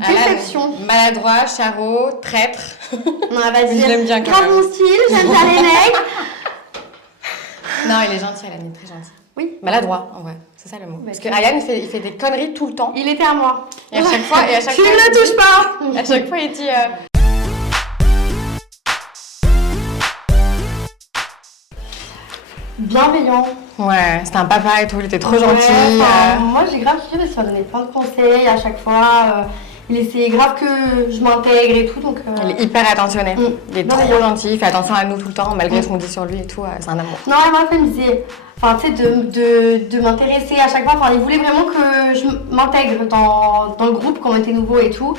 Déception. Maladroit, charot, traître. Non, vas-y. Je l'aime bien quand grave même. mon style, j'aime bien les mecs. Non, il est gentil, Alan, il est très gentil. Oui. Maladroit, en vrai, c'est ça le mot. Parce que Alan, il fait des conneries tout le temps. Il était à moi. Et à chaque fois, tu ne le touches pas. À chaque fois, il dit. Bienveillant. Ouais, c'était un papa et tout, il était trop Ouais, gentil. Moi, j'ai grave kiffé parce qu'il m'a donné plein de conseils à chaque fois. Il essayait grave que je m'intègre et tout. Donc, Il est hyper attentionné. Il est trop bienveillant. gentil, il fait attention à nous tout le temps, malgré ce qu'on dit sur lui et tout. C'est un amour. Non, moi, il me disait, enfin, tu sais, de m'intéresser à chaque fois. Enfin, il voulait vraiment que je m'intègre dans le groupe quand on était nouveau et tout.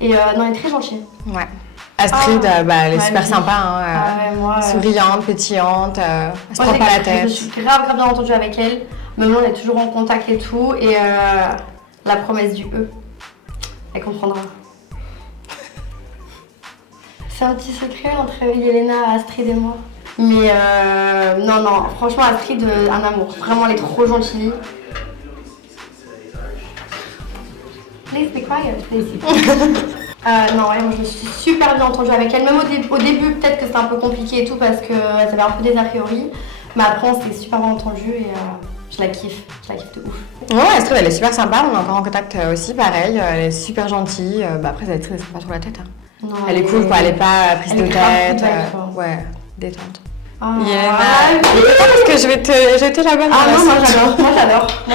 Et non, il est très gentil. Ouais. Astrid, elle est super sympa, hein, moi, souriante, pétillante, elle se moi, prend pas la je me tête. suis grave bien entendue avec elle. Maintenant, on est toujours en contact et tout. Et la promesse du E, elle comprendra. C'est un petit secret entre Yelena, Astrid et moi. Mais non, franchement, Astrid, un amour. Vraiment, elle est trop gentille. Please be quiet, please. Non, ouais, moi je me suis super bien entendue avec elle. Même au début, peut-être que c'était un peu compliqué et tout parce qu'elle avait un peu des a priori. Mais après, on s'est super bien entendue et je la kiffe de ouf. Ouais, Astrid, elle est super sympa, on est encore en contact aussi, pareil. Elle est super gentille. Après, elle est très sympa sur la tête. Hein. Non, Elle est cool, quoi, elle est pas prise elle de est grave tête. cool, quoi. Ouais, détente. Yelena. Parce que j'étais la bonne. Ah non, moi j'adore. Moi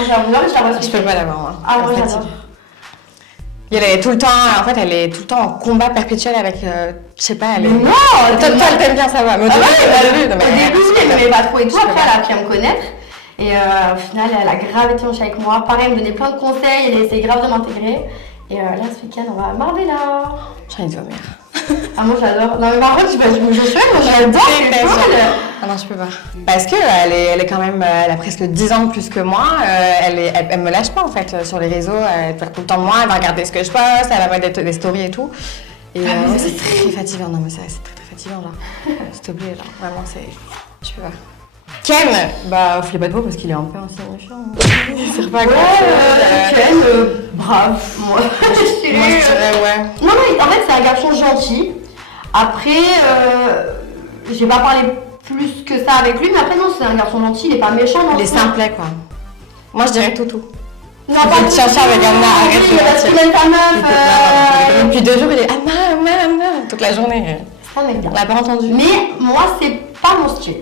j'adore. Je peux pas l'avoir, moi. Ah, moi Elle me j'adore. fatigue. Et elle est tout le temps, en fait, elle est tout le temps en combat perpétuel avec, je sais pas, elle est... Mais non, toi, elle t'aime bien, ça va. Mais au début, elle m'aimait pas trop et tout. Après, elle a appris à me connaître. Et au final, elle a grave été gentille avec moi. Pareil, elle me donnait plein de conseils, elle essayait grave de m'intégrer. Et là, ce week-end, on va à Marbella. J'ai envie de vomir. Ah, moi j'adore. Non, mais par contre, je suis j'adore. Ah non, je peux pas. Parce que elle est quand même, elle a presque 10 ans de plus que moi. Elle me lâche pas en fait sur les réseaux. Elle perd tout le temps de moi. Elle va regarder ce que je poste. Elle va mettre des stories et tout. Et c'est très fatigant. Non mais c'est très fatigant genre. S'il te plaît, genre vraiment je peux pas. Ken, il est pas de beau parce qu'il est un peu insignifiant. Il sert pas à grand chose. Ken, brave. Moi, je dirais ouais. Non, mais en fait, c'est un garçon gentil. Après, j'ai pas parlé plus que ça avec lui, mais après, non, c'est un garçon gentil, il est pas méchant. Il est simplet, quoi. Moi, je dirais Toutou. Non, pas de chercher avec Anna, arrête de parce qu'il aime ta meuf. Depuis 2 jours, il est Anna, toute la journée. C'est un mec bien. On l'a pas entendu. Mais moi, c'est pas mon style.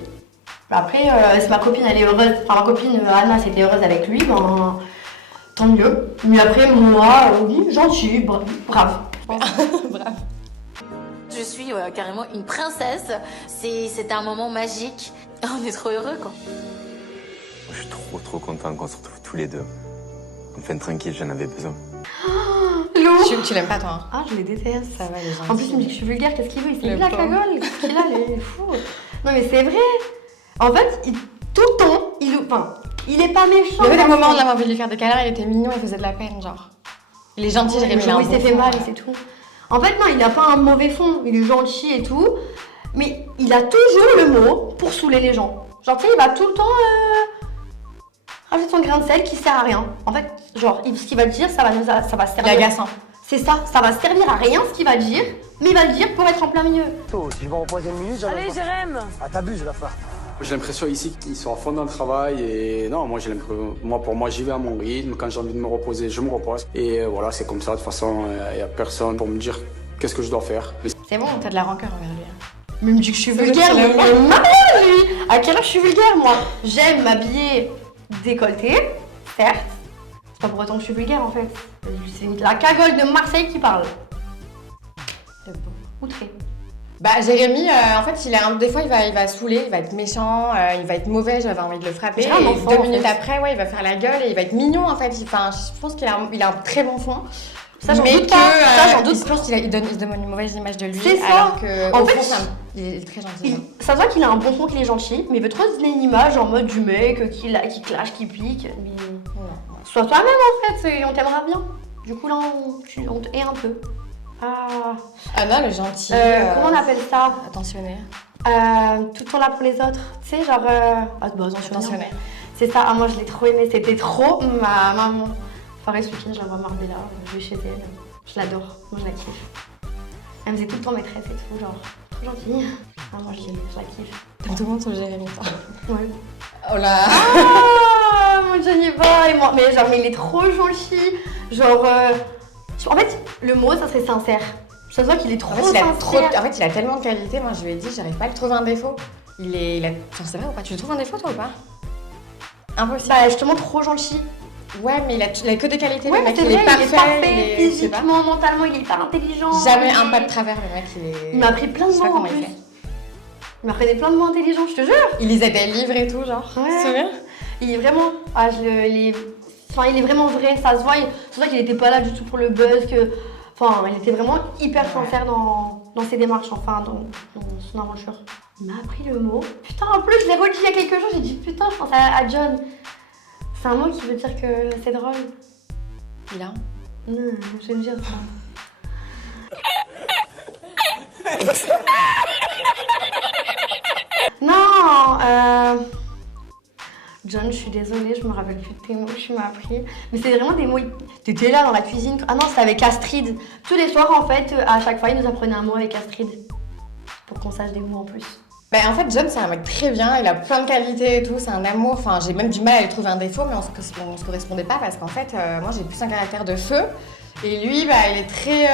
Après, si ma copine, elle est heureuse, enfin, ma copine Anna, c'était heureuse avec lui, ben, tant mieux. Mais après, moi, oui, gentil, brave. Bravo. Je suis carrément une princesse. C'est un moment magique. On est trop heureux, quoi. Je suis trop content qu'on se retrouve tous les deux. Enfin, tranquille, j'en avais besoin. Lou. Tu l'aimes pas, toi? Ah, je les déteste. Ça va, les gens. En plus, il me dit que je suis vulgaire, qu'est-ce qu'il veut? Il s'est mis la pauvre. cagole. Qu'est-ce qu'il a, il est fou. Non, mais c'est vrai. En fait, tout le temps, il est pas méchant. Il y avait des moments où on avait envie de lui faire des câlins, il était mignon, il faisait de la peine, genre. Il est gentil, Jérémy. Il s'est fait mal et c'est tout. En fait, non, il n'a pas un mauvais fond. Il est gentil et tout. Mais il a toujours le mot pour saouler les gens. Genre, tu sais, il va tout le temps rajouter son grain de sel qui sert à rien. En fait, genre, ce qu'il va dire, ça va servir. Il est agaçant. C'est ça va servir à rien ce qu'il va dire, mais il va le dire pour être en plein milieu. Si je vais en reposer une minute, Allez, Jérém. Ah, t'abuses, la fois. J'ai l'impression ici qu'ils sont à fond dans le travail et non, moi j'ai l'impression, pour moi j'y vais à mon rythme, quand j'ai envie de me reposer, je me repose. Et voilà, c'est comme ça, de toute façon, il n'y a personne pour me dire qu'est-ce que je dois faire. C'est bon, t'as de la rancœur envers lui. Mais il me dit que je suis vulgaire, mais il est malade lui. À quelle heure je suis vulgaire moi? J'aime m'habiller décolleté, certes. C'est pas pour autant que je suis vulgaire en fait. C'est la cagole de Marseille qui parle. Outré. Jérémy, en fait, des fois, il va saouler, il va être méchant, il va être mauvais, j'avais envie de le frapper. C'est un Et enfant, 2 en minutes fait. après, il va faire la gueule et il va être mignon, en fait. Je pense qu'il a un très bon fond. Ça, j'en mais doute pas. Ça, j'en doute je pense qu'il donne une mauvaise image de lui. C'est ça. Alors que, En au fait, fond, il est très gentil. Ça se voit qu'il a un bon fond, qu'il est gentil, mais il veut trop se donner une image en mode du mec qui clash, qui pique. Mais sois toi-même en fait, et on t'aimera bien. Du coup là, on te hait un peu. Anna, le gentil. Comment on appelle ça? Attentionné. Tout le temps là pour les autres. Tu sais, genre. Attentionné. C'est ça, moi je l'ai trop aimé, c'était trop ma maman. Pareil, ce week-end, je la vois à Marbella, je vais chez elle. Je l'adore, moi je la kiffe. Elle me faisait tout le temps maîtresse et tout, genre, trop gentille. Ah, moi je la kiffe. T'aimes tout le monde sur Jérémy, toi. Ouais. Oh là. Ah, mon Johnny Boy, mais genre, mais il est trop gentil. Genre, en fait, le mot, ça serait sincère. Ça se voit qu'il est trop sincère. En fait, il a tellement de qualités. Moi, je lui ai dit, j'arrive pas à lui trouver un défaut. Enfin, c'est vrai ou pas? Tu lui trouves un défaut, toi, ou pas? Impossible. Bah, justement, trop gentil. Ouais, mais il a que des qualités. Ouais, le mec, c'est il vrai, est parfait. physiquement, mentalement, il est hyper intelligent. Jamais un pas de travers, le mec, Il m'a appris plein de mots en plus. Il m'a appris plein de mots intelligents, je te jure. Il lisait des livres et tout, genre. Ouais. Tu te souviens? Il est vraiment. Ah, il est vraiment vrai, ça se voit. C'est vrai qu'il était pas là du tout pour le buzz. Enfin, il était vraiment hyper sincère dans ses démarches, enfin, dans son aventure. Il m'a appris le mot. Putain, en plus, je l'ai redit il y a quelques jours, j'ai dit putain, je pense à John. C'est un mot qui veut dire que c'est drôle. Bilan. Non, je vais me dire ça. Non, John, je suis désolée, je me rappelle plus de tes mots que tu m'as appris. Mais c'est vraiment des mots. T'étais là dans la cuisine. Ah non, c'était avec Astrid. Tous les soirs, en fait, à chaque fois, il nous apprenait un mot avec Astrid. Pour qu'on sache des mots en plus. Bah, en fait, John, c'est un mec très bien. Il a plein de qualités et tout. C'est un amour. Enfin, j'ai même du mal à lui trouver un défaut, mais on se correspondait pas parce qu'en fait, moi, j'ai plus un caractère de feu. Et lui, bah, il est très.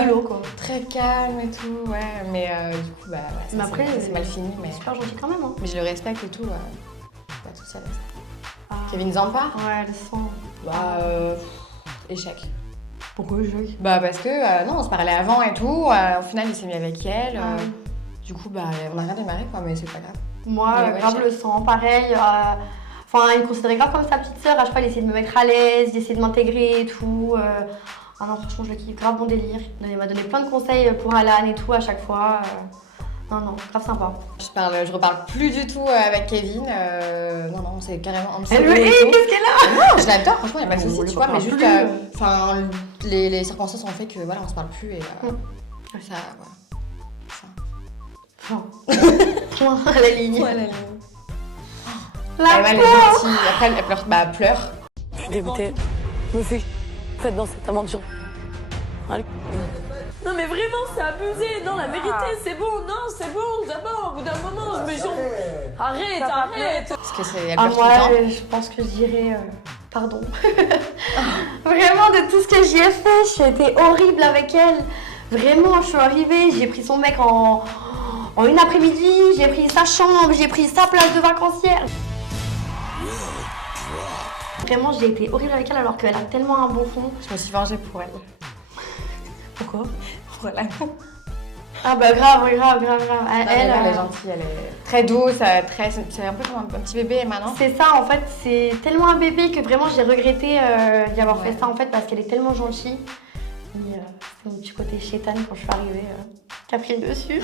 De l'eau, quoi. Très calme et tout, ouais. Mais du coup, bah, ouais, mais après, c'est mal fini. Mais super gentil quand même, hein. Mais je le respecte et tout. Pas tout seul. Kevin Zampa. Ouais, le sang. Bah, échec. Pourquoi échec? Bah, parce que, non, on se parlait avant et tout. Au final, il s'est mis avec elle. Du coup, bah, on a rien démarré, quoi, mais c'est pas grave. Moi, grave le sang, pareil. Enfin, il me considérait grave comme sa petite sœur. À chaque fois, il essayait de me mettre à l'aise, d'essayer de m'intégrer et tout. Ah non, franchement, je le kiffe, grave bon délire. Il m'a donné plein de conseils pour Alan et tout à chaque fois. Non, grave sympa. Je reparle plus du tout avec Kevin. Non, c'est carrément. Elle me hait, qu'est-ce qu'elle a? Non, je l'adore, franchement, il n'y a pas de soucis, tu vois, mais juste. Enfin, les circonstances ont fait que voilà, on se parle plus et. Ça, voilà. Point à la ligne. Point à la ligne. Elle est gentille. Après, elle pleure. Bah, pleure. Je suis dégoûtée. Je me fais dans cette aventure. Allez. Non mais vraiment c'est abusé, non la vérité c'est bon, non c'est bon, d'abord au bout d'un moment je me jure. Arrête. Parce que c'est elle pleure tout moi, le temps. je pense que je dirais pardon. Vraiment de tout ce que j'y ai fait, j'ai été horrible avec elle. Vraiment, je suis arrivée, j'ai pris son mec en une après-midi, j'ai pris sa chambre, j'ai pris sa place de vacancière. Vraiment, j'ai été horrible avec elle alors qu'elle a tellement un bon fond. Je me suis vengée pour elle. Pourquoi? Voilà. Ah bah grave. Elle est gentille, elle est très douce, c'est un peu comme un petit bébé maintenant. C'est ça en fait, c'est tellement un bébé que vraiment j'ai regretté d'y avoir fait ça en fait parce qu'elle est tellement gentille. C'est mon petit côté chétane quand je suis arrivée qui a pris le dessus.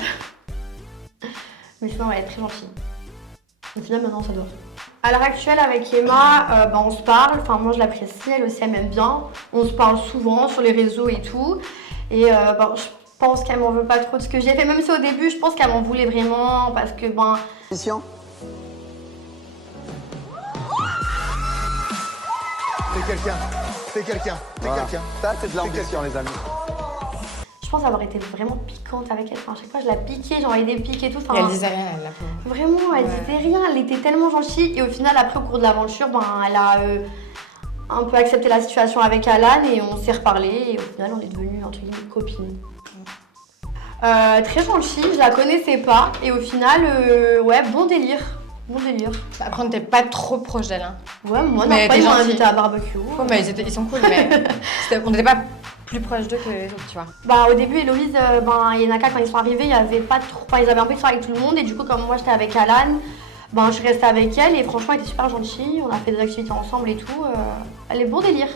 Mais sinon elle est très gentille. Au final maintenant ça doit. À l'heure actuelle avec Emma, on se parle, enfin moi je l'apprécie, elle aussi elle m'aime bien. On se parle souvent sur les réseaux et tout. Et je pense qu'elle m'en veut pas trop de ce que j'ai fait, même si au début je pense qu'elle m'en voulait vraiment parce que Mission. T'es quelqu'un. Ça c'est de l'ambition les amis. Je pense avoir été vraiment piquante avec elle. Enfin, à chaque fois je la piquais, j'envoyais des pics et tout. Et elle disait rien, elle, la pauvre. Vraiment, elle disait rien, elle était tellement gentille. Et au final, après, au cours de l'aventure, elle a un peu accepté la situation avec Alan et on s'est reparlé. Et au final, on est devenus entre guillemets copines. Très gentille, je la connaissais pas. Et au final, bon délire. Après, on n'était pas trop proche d'elle. Hein. Ouais, moi, mais ils m'ont invité à barbecue. Oh, mais ils sont cool, mais on n'était pas plus proche d'eux que les autres, tu vois. Au début, Héloïse, et Naka, quand ils sont arrivés, ils avaient un peu de avec tout le monde. Et du coup, comme moi, j'étais avec Alan, je suis restée avec elle. Et franchement, elle était super gentille. On a fait des activités ensemble et tout. Elle est bon délire.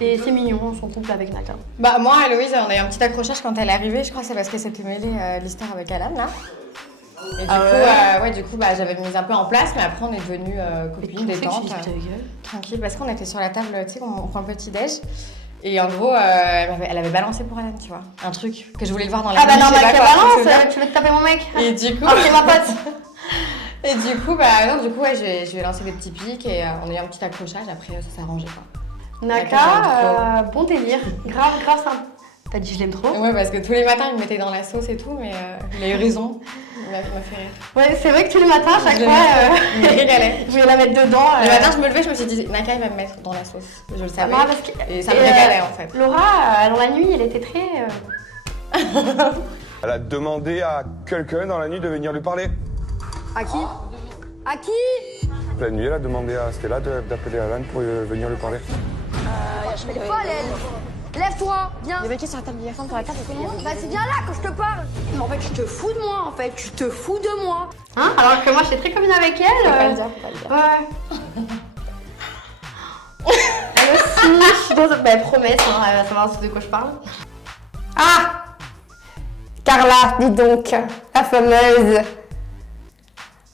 Et c'est mignon, son couple avec Naka. Moi, Héloïse, on a eu un petit accrochage quand elle est arrivée. Je crois que c'est parce qu'elle s'était mêlée de l'histoire avec Alan, là. Et du coup, j'avais mis un peu en place, mais après on est devenues copines, détentes. Tranquille, parce qu'on était sur la table, tu sais, on prend un petit déj. Et en gros, elle avait balancé pour Alan, tu vois. Un truc que je voulais le voir dans la vie. Ah bah non, mais balance, tu veux te taper mon mec? Et du coup. C'est ma pote. Et du coup, je vais lancer des petits pics et on a eu un petit accrochage, après ça s'est arrangé, quoi. Naka, bon délire, grave sympa. T'as dit je l'aime trop? Ouais, parce que tous les matins, il me mettait dans la sauce et tout, mais il a eu raison. Il m'a fait rire. Ouais, c'est vrai que tous les matins, à chaque fois, Il me régalait. je voulais la mettre dedans. Le matin, je me levais, je me suis dit, Naka, il va me mettre dans la sauce. Je le savais. Parce que, et ça me régalait, en fait. Laura, dans la nuit, elle était très... Elle a demandé à quelqu'un dans la nuit de venir lui parler. À qui? À qui? La nuit, elle a demandé à Stella d'appeler Alan pour venir lui parler. Elle est folle, elle. Lève-toi, viens. Il y avait qui sur la table hier soir, la carte, Vas-y, viens là quand je te parle. Mais en fait, tu te fous de moi, en fait. Tu te fous de moi. Hein? Alors que moi, j'étais très copine avec elle. Faut pas le dire, faut pas le dire. Ouais. Elle aussi, je suis dans... Bah, promesse, hein, elle va savoir de quoi je parle. Ah, Carla, dis donc, la fameuse.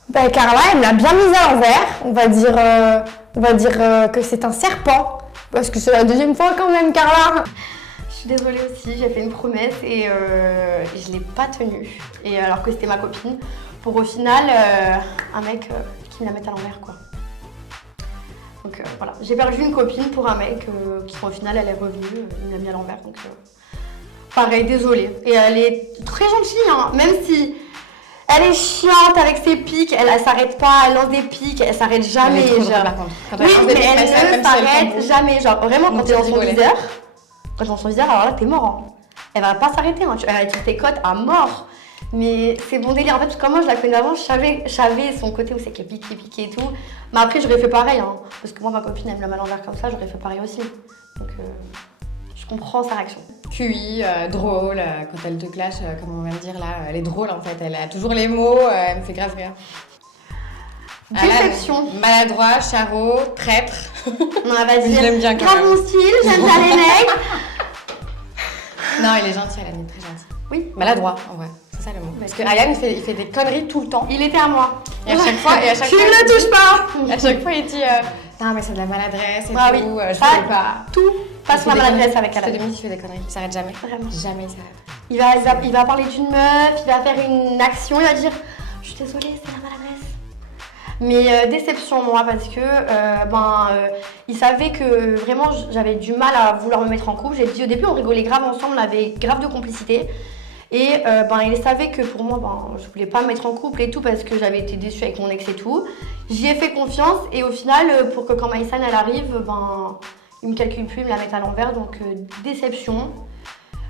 Ben, Carla, elle me l'a bien mise à l'envers. On va dire que c'est un serpent. Parce que c'est la deuxième fois quand même, Carla. Je suis désolée aussi, j'ai fait une promesse et je l'ai pas tenue. Et alors que c'était ma copine, pour au final, un mec qui me la mette à l'envers, quoi. Donc voilà, j'ai perdu une copine pour un mec qui au final, elle est revenue, il me l'a mis à l'envers. Donc pareil, désolée. Et elle est très gentille, hein, même si elle est chiante avec ses pics, elle s'arrête pas, elle lance des pics, elle s'arrête jamais. Elle est trop genre. drôle, par contre. Quand Oui, lance mais des pics, elle même si ne elle s'arrête tombe. jamais. Genre vraiment, quand On t'es dans peut son rigoler. viseur, alors là, t'es mort. Hein. Elle va pas s'arrêter, hein. Elle va tirer tes côtes à mort. Mais c'est bon délire. En fait, parce que comme moi je la connais avant, je savais son côté où c'est qu'elle piquait et tout. Mais après, j'aurais fait pareil, hein. Parce que moi, ma copine, elle me la met à l'envers comme ça, j'aurais fait pareil aussi. Donc, je comprends sa réaction. QI, drôle, quand elle te clash, comme on vient de dire là, elle est drôle en fait, elle a toujours les mots, elle me fait grave rire. Déception. Alan, maladroit, charreau, traître. Non, elle va Je dire, l'aime bien quand grave même. mon style, j'aime bien les mecs. Non, il est gentil, Alan, il est très gentil. Oui. Maladroit, en vrai, c'est ça le mot. Parce que Alan, il fait des conneries tout le temps. Il était à moi. Et à chaque fois, Tu ne le touches pas. À chaque fois, il dit non, mais c'est de la maladresse et Ah tout, oui, je ça, sais pas. Tout passe ma maladresse avec Alain. Alain. Il fait des conneries, il s'arrête jamais. Vraiment. Jamais il s'arrête. Il va parler d'une meuf, il va faire une action, il va dire je suis désolée, c'est la maladresse. Mais déception moi parce que il savait que vraiment j'avais du mal à vouloir me mettre en couple. J'ai dit au début on rigolait grave ensemble, on avait grave de complicité. Et il savait que pour moi je voulais pas me mettre en couple et tout parce que j'avais été déçue avec mon ex et tout. J'y ai fait confiance et au final pour que quand Maïsan elle arrive, il me calcule plus, il me la met à l'envers donc déception.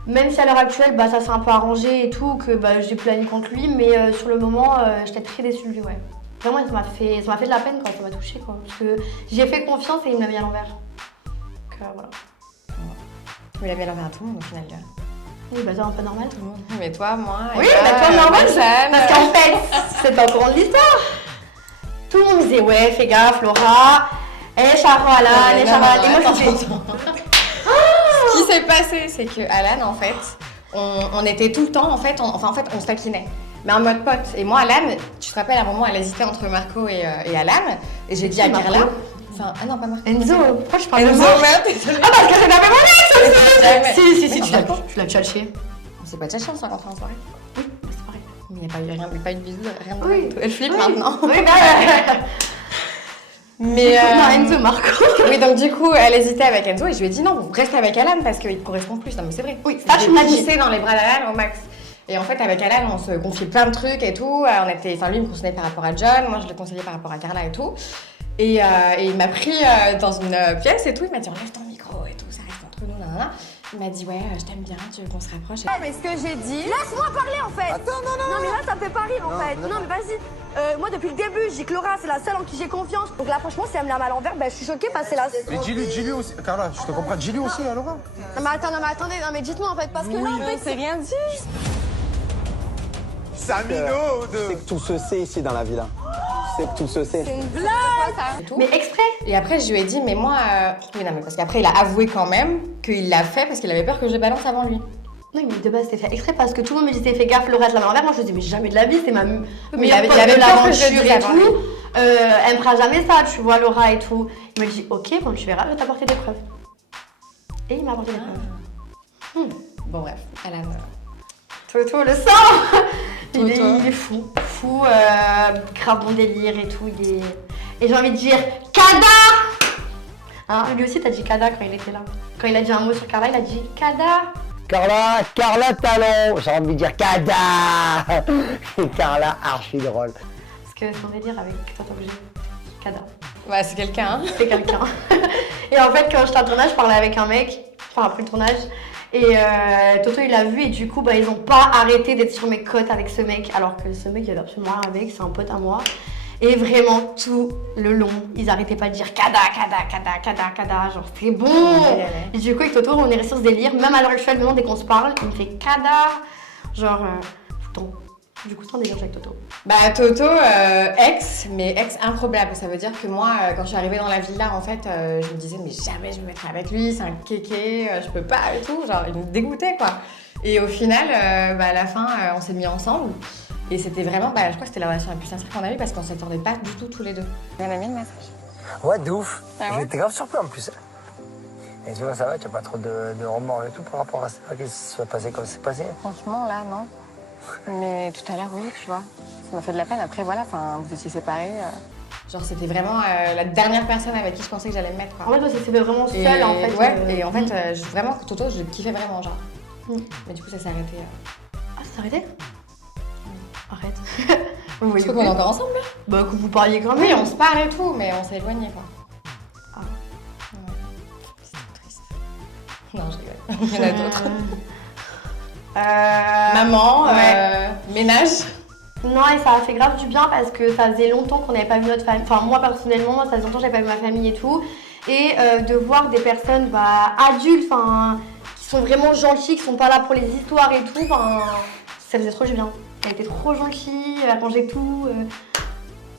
Même si à l'heure actuelle ça s'est un peu arrangé et tout, que j'ai plus la nuit contre lui, mais sur le moment j'étais très déçue de lui, ouais. Vraiment ça m'a fait de la peine quoi, ça m'a touchée quoi. Parce que j'y ai fait confiance et il me l'a mis à l'envers. Donc voilà. Il a mis à l'envers à tout le monde au final. Oui, c'est un peu normal. Tout le monde. Mais toi, moi. Oui, toi, normal. Parce qu'en fait, c'est pas au courant de l'histoire. Tout le monde me disait, ouais, fais gaffe, Laura. Charo Alan, Charo Alan. Et moi, je disais. Ce qui s'est passé, c'est que Alan, en fait, on était tout le temps, en fait, on se taquinait. Mais en mode pote. Et moi, Alan, tu te rappelles, à un moment, elle hésitait entre Marco et Alan. Et j'ai dit à Carla. Enfin, ah non, pas Marco. Enzo, pourquoi je parle de Enzo, moi merde, désolée. Ah, parce que c'est pas mon ex aussi. Si, tu Marco. l'as tchatché. On s'est pas tchatché, on s'est rencontrés en soirée. Oui, c'est pareil. Mais il n'y a pas eu de bisous, rien de Oui. Elle flippe Oui. maintenant. Oui, Mais non, Enzo, Marco. oui, donc du coup, elle hésitait avec Enzo et je lui ai dit non, reste avec Alan parce qu'il te correspond plus. Non, mais c'est vrai. Oui, ça, tu m'as dit. Poussé dans les bras d'Alan au max. Et en fait, avec Alan, on se confiait plein de trucs et tout. Lui, il me conseillait par rapport à John, moi, je le conseillais par rapport à Carla et tout. Et il m'a pris dans une pièce et tout. Il m'a dit enlève ton micro et tout, ça reste entre nous. Nanana. Il m'a dit ouais, je t'aime bien, tu veux qu'on se rapproche. Mais ce que j'ai dit... Laisse-moi parler en fait. Attends, non. Non mais là ça me fait pas rire en fait. Non mais vas-y. Moi depuis le début, je dis que Laura c'est la seule en qui j'ai confiance. Donc là franchement si elle me la met à l'envers, je suis choquée parce que c'est la... Mais dis-lui aussi. Carla, je te comprends. Dis-lui aussi, à Laura. Non mais attendez, non mais dites-moi en fait parce que là en fait c'est rien dit. C'est un minot Tu sais que tout se sait ici dans la villa. Tu sais que tout se sait. C'est une blague. Et tout. Mais exprès. Et après, je lui ai dit, mais moi. Oui, non, mais parce qu'après, il a avoué quand même qu'il l'a fait parce qu'il avait peur que je balance avant lui. Non, mais de base, c'était fait exprès parce que tout le monde me disait fais gaffe, Laura, la main envers. Moi, je me disais, mais jamais de la vie, c'est ma. Mais il avait peur que je l'aventure dise et avant lui. tout. Elle me fera jamais ça, tu vois, Laura et tout. Il me dit, ok, bon, tu verras, je vais t'apporter des preuves. Et il m'a apporté des preuves. Bon, bref, Alan. Toto le sang. Toto. Il est fou, grave bon délire et tout. Et j'ai envie de dire, Kada, Hein, lui aussi, t'as dit Kada quand il était là. Quand il a dit un mot sur Carla, il a dit Kada. Carla Talon, j'ai envie de dire Kada. Carla, archi drôle. Parce que son délire avec Tonton G, Kada. Bah, c'est quelqu'un. Hein. C'est quelqu'un. Et en fait, quand j'étais en tournage, je parlais avec un mec, enfin après le tournage, et Toto il l'a vu, et du coup, bah, ils ont pas arrêté d'être sur mes côtes avec ce mec, alors que ce mec, il avait absolument rien avec, c'est un pote à moi. Et vraiment, tout le long, ils arrêtaient pas de dire Kada, genre c'est bon. Et du coup, avec Toto, on est resté sur ce délire, même à l'heure actuelle, maintenant, dès qu'on se parle, il me fait Kada, genre tout le temps. Du coup, c'est un délire avec Toto. Bah Toto, ex, mais ex improbable. Ça veut dire que moi, quand je suis arrivée dans la villa, en fait, je me disais mais jamais je me mettrai avec lui, c'est un kéké, je peux pas et tout. Genre, il me dégoûtait quoi. Et au final, à la fin, on s'est mis ensemble. Et c'était vraiment, je crois que c'était la relation la plus sincère qu'on a eue parce qu'on s'attendait pas du tout tous les deux. Bien aimé le message. Ouais, de ouf. Ah ouais. J'étais grave surpris en plus. Et tu vois, ça va, tu n'as pas trop de remords et tout par rapport à ça, qu'est-ce qui se soit passé comme c'est passé. Franchement, là, non. Mais tout à l'heure, oui, tu vois. Ça m'a fait de la peine. Après, voilà, vous étiez séparés. Genre, c'était vraiment la dernière personne avec qui je pensais que j'allais me mettre, quoi. En fait, moi, c'était vraiment seule, en fait. Ouais, et en fait, vraiment, Toto, je le kiffais vraiment, genre. Mais du coup, ça s'est arrêté. Ah, ça s'est arrêté? Arrête. Vous voyez qu'on est encore ensemble, là? Bah, que vous parliez quand même. Oui, on se parle et tout, mais on s'est éloignés, quoi. Ah. Ouais. C'est triste. Non, je rigole. Il y en a d'autres. Maman, ménage. Non, et ça a fait grave du bien parce que ça faisait longtemps qu'on n'avait pas vu notre famille. Enfin, moi personnellement, ça faisait longtemps que j'avais pas vu ma famille et tout. Et de voir des personnes adultes, qui sont vraiment gentilles, qui sont pas là pour les histoires et tout, ça faisait trop du bien. Elle était trop gentille, elle arrangeait tout.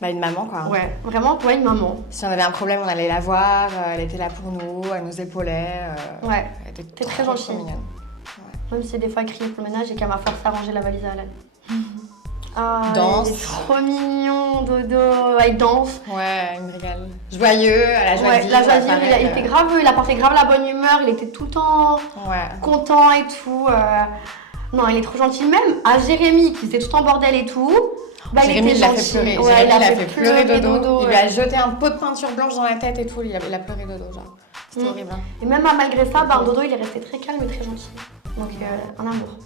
Une maman, quoi. Ouais, vraiment, une maman. Si on avait un problème, on allait la voir, elle était là pour nous, elle nous épaulait. Ouais, elle était très gentille. mignonne. Même si des fois elle criait pour le ménage et qu'elle m'a forcé à ranger la valise à Alan. Ah, danse. Il est trop mignon, Dodo. Il danse. Ouais, il me régale. Joyeux, à la joie de vivre. La joie de vivre, il était grave, il apportait grave la bonne humeur, il était tout le temps content et tout. Non, il est trop gentil. Même à Jérémy, qui était tout en bordel et tout, Jérémy, il l'a fait pleurer. Ouais, Jérémy, il a fait pleurer Dodo. Il lui ouais. a jeté un pot de peinture blanche dans la tête et tout. Il a pleuré Dodo, genre. C'était horrible. Hein. Et même malgré ça, Dodo, il est resté très calme et très gentil. Donc, un amour.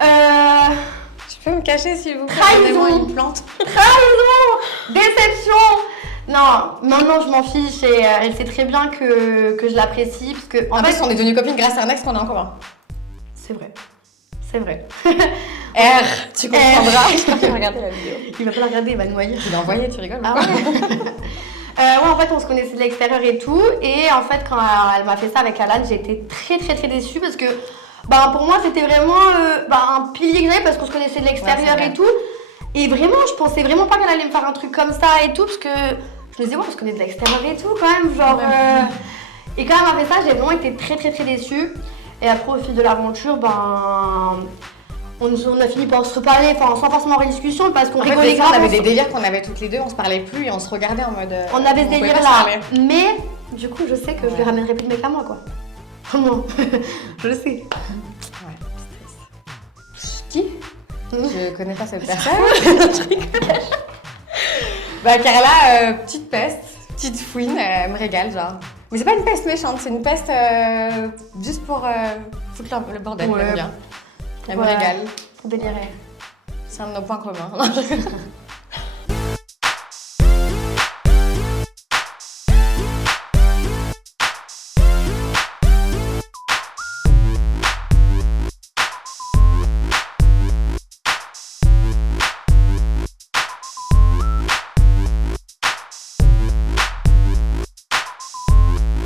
Je peux me cacher s'il vous plaît. Trahison. Une plante. Trahison. Déception. Non, maintenant je m'en fiche et elle sait très bien que je l'apprécie parce que en fait on est devenues copines grâce à un ex qu'on a en commun. C'est vrai. C'est vrai. R, tu comprendras. Je vais regarder la vidéo. Il va pas la regarder, il va noyer. Tu l'as envoyé, tu rigoles. Ah ouais. En fait, on se connaissait de l'extérieur et tout. Et en fait, quand elle m'a fait ça avec Alan, j'ai été très très très déçue parce que pour moi, c'était vraiment un pilier que j'avais parce qu'on se connaissait de l'extérieur et tout. Et vraiment, je pensais vraiment pas qu'elle allait me faire un truc comme ça et tout parce que je me disais, on se connaît de l'extérieur et tout quand même. Genre, Et quand elle m'a fait ça, j'ai vraiment été très très très déçue. Et après, au fil de l'aventure, on a fini par se reparler, sans forcément rediscussion, parce qu'on rigolait grave. On avait des délires qu'on avait toutes les deux, on se parlait plus et on se regardait en mode. On avait ce délire-là, mais du coup, je sais que je lui ramènerai plus de mec à moi, quoi. Non, je le sais. Ouais, c'est triste. Qui? Je connais pas cette personne. Carla, petite peste, petite fouine, elle me régale, genre. Mais c'est pas une peste méchante, c'est une peste juste pour foutre le bordel, elle aime bien. Elle me régale. Pour délirer. C'est un de nos points communs.